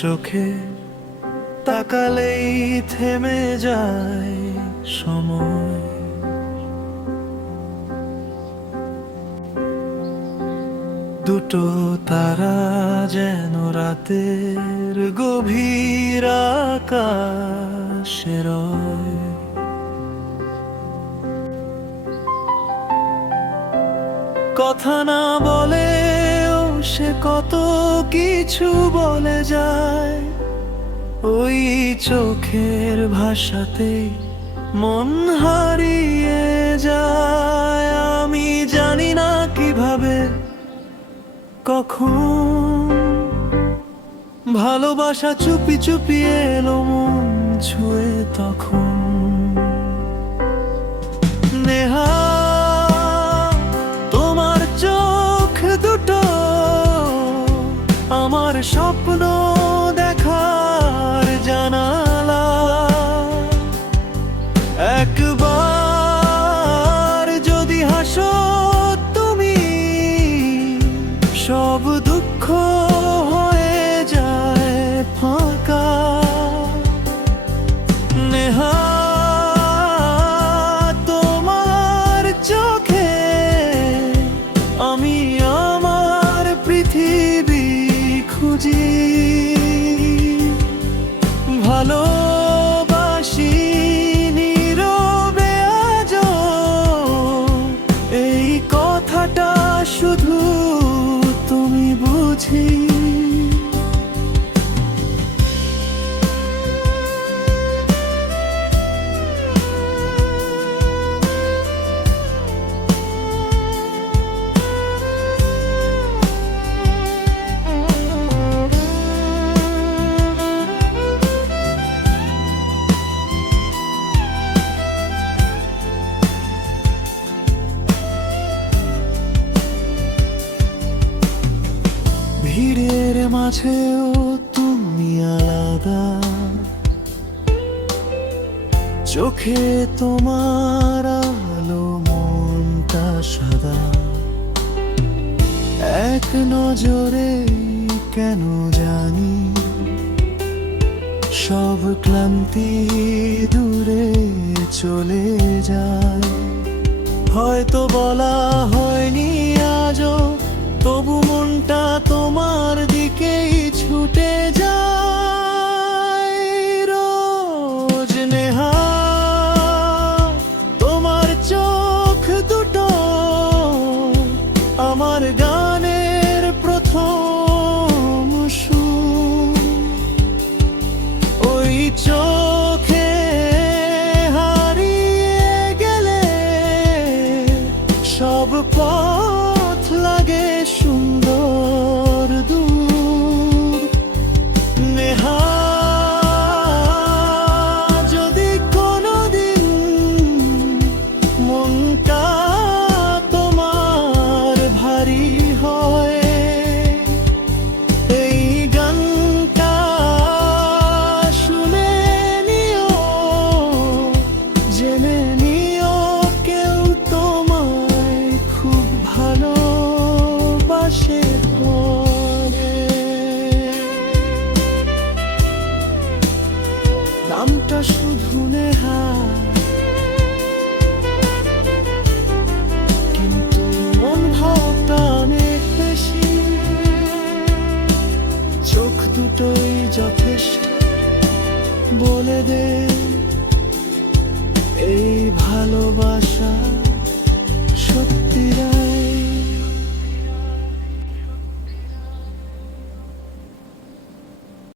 চোখে তাকালেই থেমে যায় সময়। দুটো তারা যেন রাতের গভীর আকাশে রয়। কথা না বলেও সে কত কিছু বলে যায়। ওই চোখের ভাষাতে মন হারিয়ে যায়। আমি জানি না কিভাবে কখন ভালোবাসা চুপি চুপি এলো মন ছুঁয়ে তখন। নেহা, তোমার চোখ দুটো আমার স্বপ্ন দেখার জানালা। একবার যদি হাসো তুমি, সব দুঃখ হয়ে যায় ফাঁকা। নেহা, তোমার চোখে আমি আমার পৃথিবী খুঁজি। ভালোবাসি নীরবে আজও, এই কথাটা শুধু তুমি বুঝি। ভিড়ের মাঝেও তুমি আলাদা, চোখে তোমার আলো মনটা সাদা। এক নজরে কেন জানি সব ক্লান্তি দূরে চলে যায়। হয়তো বলা হয়নি আজও, তবু মনটা তোমার দিকেই ছুটে যায় রোজ। নেহা, তোমার চোখ দুটো আমার গানের প্রথম সুর। ওই চোখে হারিয়ে গেলে সব পথ লাগে সুন্দর দূর। নেহা, যদি কোনোদিন মনটা তোমার ভারী হয়, এই গানটা শুনে নিও, জেনে নিও কেউ তোমায় খুব ভালোবাসে বলে। নামটা শুধু নেহা, কিন্তু মন ভাবটা অনেক বেশি। চোখ দুটোই যথেষ্ট বলে দে এই ভালোবাসা